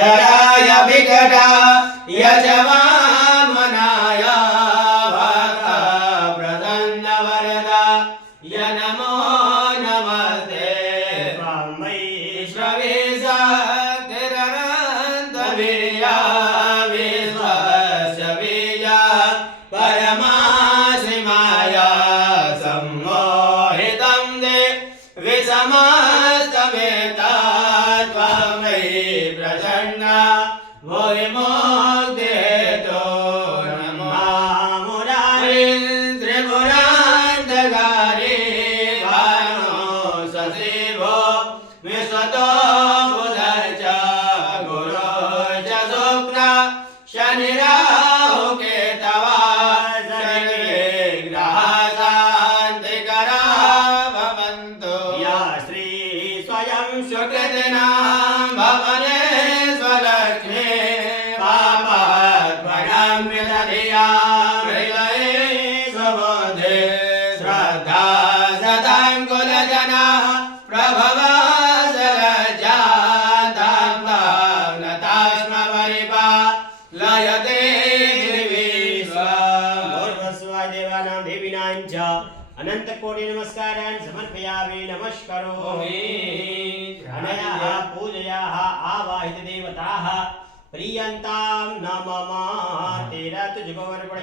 जराय विकटा यजमामनाय भक्त प्रसन्न वरदा य नमो नमस्ते स्वामै श्रवेशक्तिरनन्तवीर्या विश्वस्य बीजा परमाशिमाय सम्मोहितं दे विषमस्तमेतत् त्वमयि प्रसन्न भुविमुक्तिहेतो नमः त्रिपुरान्तकारि भानो सशिवो विश्वतो बुधश्च गुरो च शुक्र शनिराहु केतवः ग्रहशान्तिकरा भवन्तु या श्री स्वयं सुकृतिनां भवने स्वलक्ष्मी पापद्वयं विदधिया हृदये स्वबोधे श्रद्धा सदां कुलजनाः प्रभवा जलजातास्म परिपा लयते भूर्भुवस्सुवा देवानां देवीनां च अनन्तकोटि नमस्कारान् समर्पयामि नमस्करोमि अनयाः पूजयाः आवाहित देवताः प्रियन्तां न मम तेरा तुझको अर्पण